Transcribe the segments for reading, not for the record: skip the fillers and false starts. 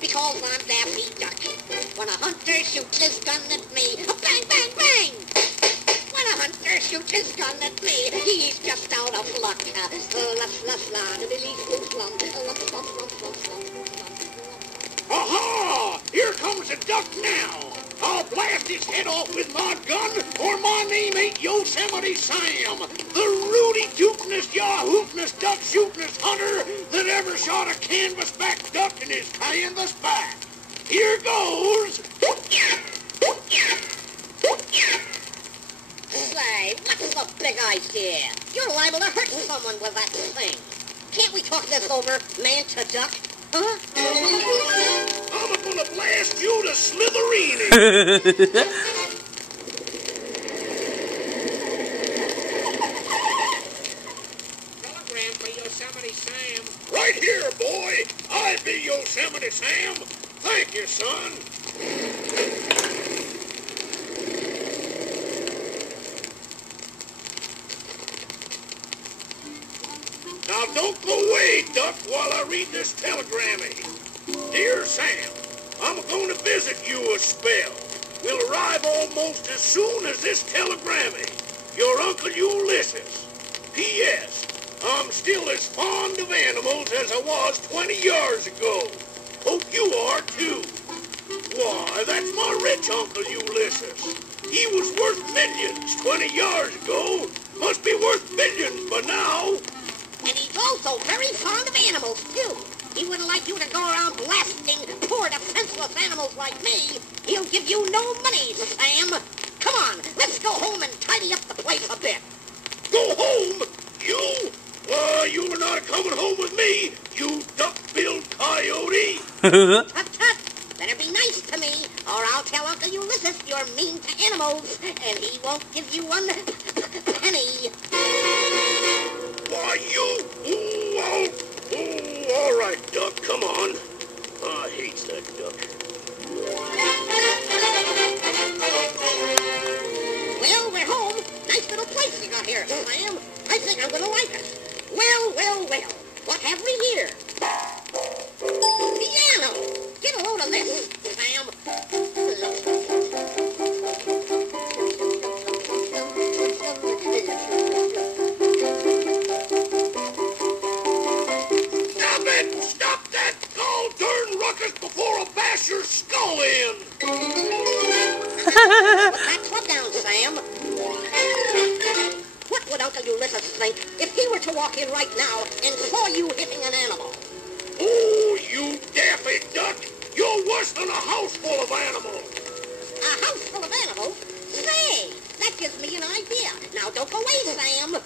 because I'm Daffy Duck. When a hunter shoots his gun at me, bang, bang, bang! When a hunter shoots his gun at me, he's just out of luck. Aha! Here comes a duck now. I'll blast his head off with my gun, or my name ain't Yosemite Sam, the rooty-tootinest, yahootinest, duck-shootinest hunter that ever shot a canvasback duck in his canvas back. Here goes. Say, what's the big idea? You're liable to hurt someone with that thing. Can't we talk this over, man to duck? Huh? I'm gonna blast you to smithereens. Telegram for Yosemite Sam. Right here, boy. I be Yosemite Sam. Thank you, son. Now, don't go away, Duck, while I read this telegrammy. Dear Sam, I'm going to visit you a spell. We'll arrive almost as soon as this telegrammy. Your Uncle Ulysses. P.S. I'm still as fond of animals as I was 20 years ago. Hope you are, too. Why, that's my rich Uncle Ulysses. He was worth millions 20 years ago. Must be worth billions by now. And he's also very fond of animals, too. He wouldn't like you to go around blasting poor defenseless animals like me. He'll give you no money, Sam. Come on, let's go home and tidy up the place a bit. Go home? You? Why, you are not coming home with me, you duck-billed coyote. Tut, tut. Better be nice to me, or I'll tell Uncle Ulysses you're mean to animals, and he won't give you one penny. Why, you... all right, Duck, come on. I hate that duck. Well, we're home. Nice little place you got here, Sam. I think I'm gonna like it. Well, well, well. What have we here? Piano! Get a load of this, Sam. Stop that gall-darn ruckus before I bash your skull in! Put that club down, Sam. What would Uncle Ulysses think if he were to walk in right now and saw you hitting an animal? Oh, you daffy duck! You're worse than a house full of animals! A house full of animals? Say, that gives me an idea. Now, don't go away, Sam.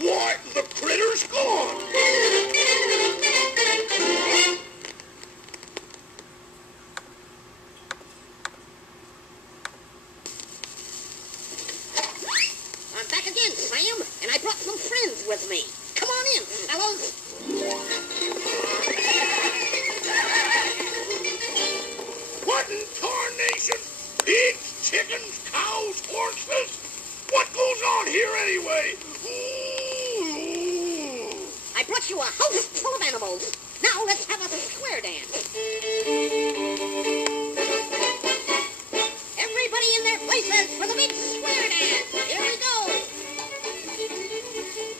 Why, the critter's gone! I'm back again, Sam, and I brought some friends with me. Come on in, fellows. What in tarnation? Pigs, chickens, cows, horses? What goes on here anyway? Ooh. I brought you a house full of animals. Now let's have a square dance. Everybody in their places for the big square dance. Here we go.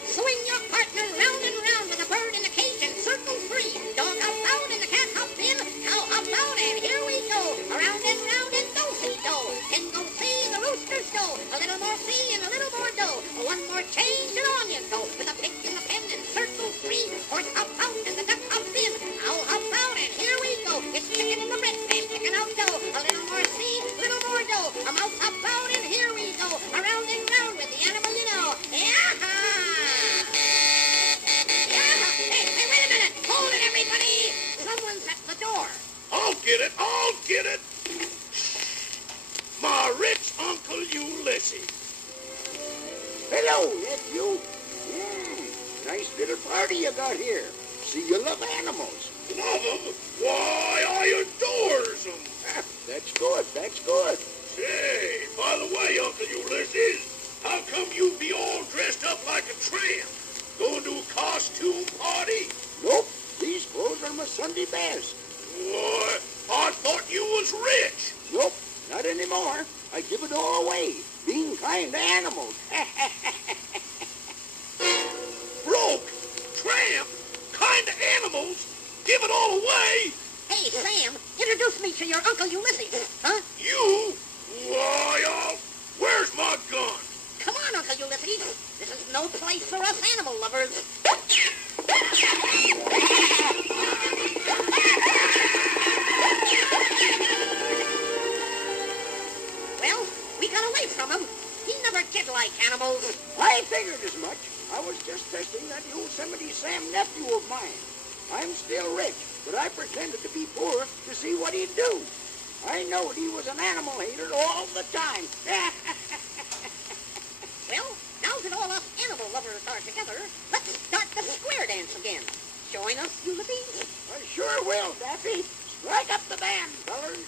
Swing your partner round and round with a bird in a cage and circle three. Dog hop out and the cat hop in. Cow hop out and here we go. Around and round and do-si-do. Hen go see, the roosters go. A little more see and a little more do. One more change and on you go. With a pig in the pen and circle three. Horse hop out and the duck hop in. Owl hop out and here we go. It's chicken in the bread pan, chicken out do. A little more see, little more do. A mouse hop out and here we go. Around and round with the animal you know. Yaha! Yaha! Hey, wait a minute. Hold it, everybody. Someone's at the door. I'll get it, I'll get it. My rich Uncle Ulysses. Hello, nephew. Nice little party you got here. See, you love animals. Love 'em? Why, I adores 'em. That's good, that's good. Say, by the way, Uncle Ulysses, how come you be all dressed up like a tramp? Going to a car costume party? Nope, these clothes are my Sunday best. Boy, I thought you was rich. Nope, not anymore. I give it all away, being kind to animals. Broke, tramp, kind of animals, give it all away. Hey, Sam, introduce me to your Uncle Ulysses, huh? You? Why, where's my gun? Come on, Uncle Ulysses. This is no place for us animal lovers. Well, we got away from him. He never did like animals. I figured as much. I was just testing that Yosemite Sam nephew of mine. I'm still rich, but I pretended to be poor to see what he'd do. I knowed he was an animal hater all the time. Well, now that all us animal lovers are together, let's start the square dance again. Join us, Ulysses? I sure will, Daffy. Strike up the band, fellers.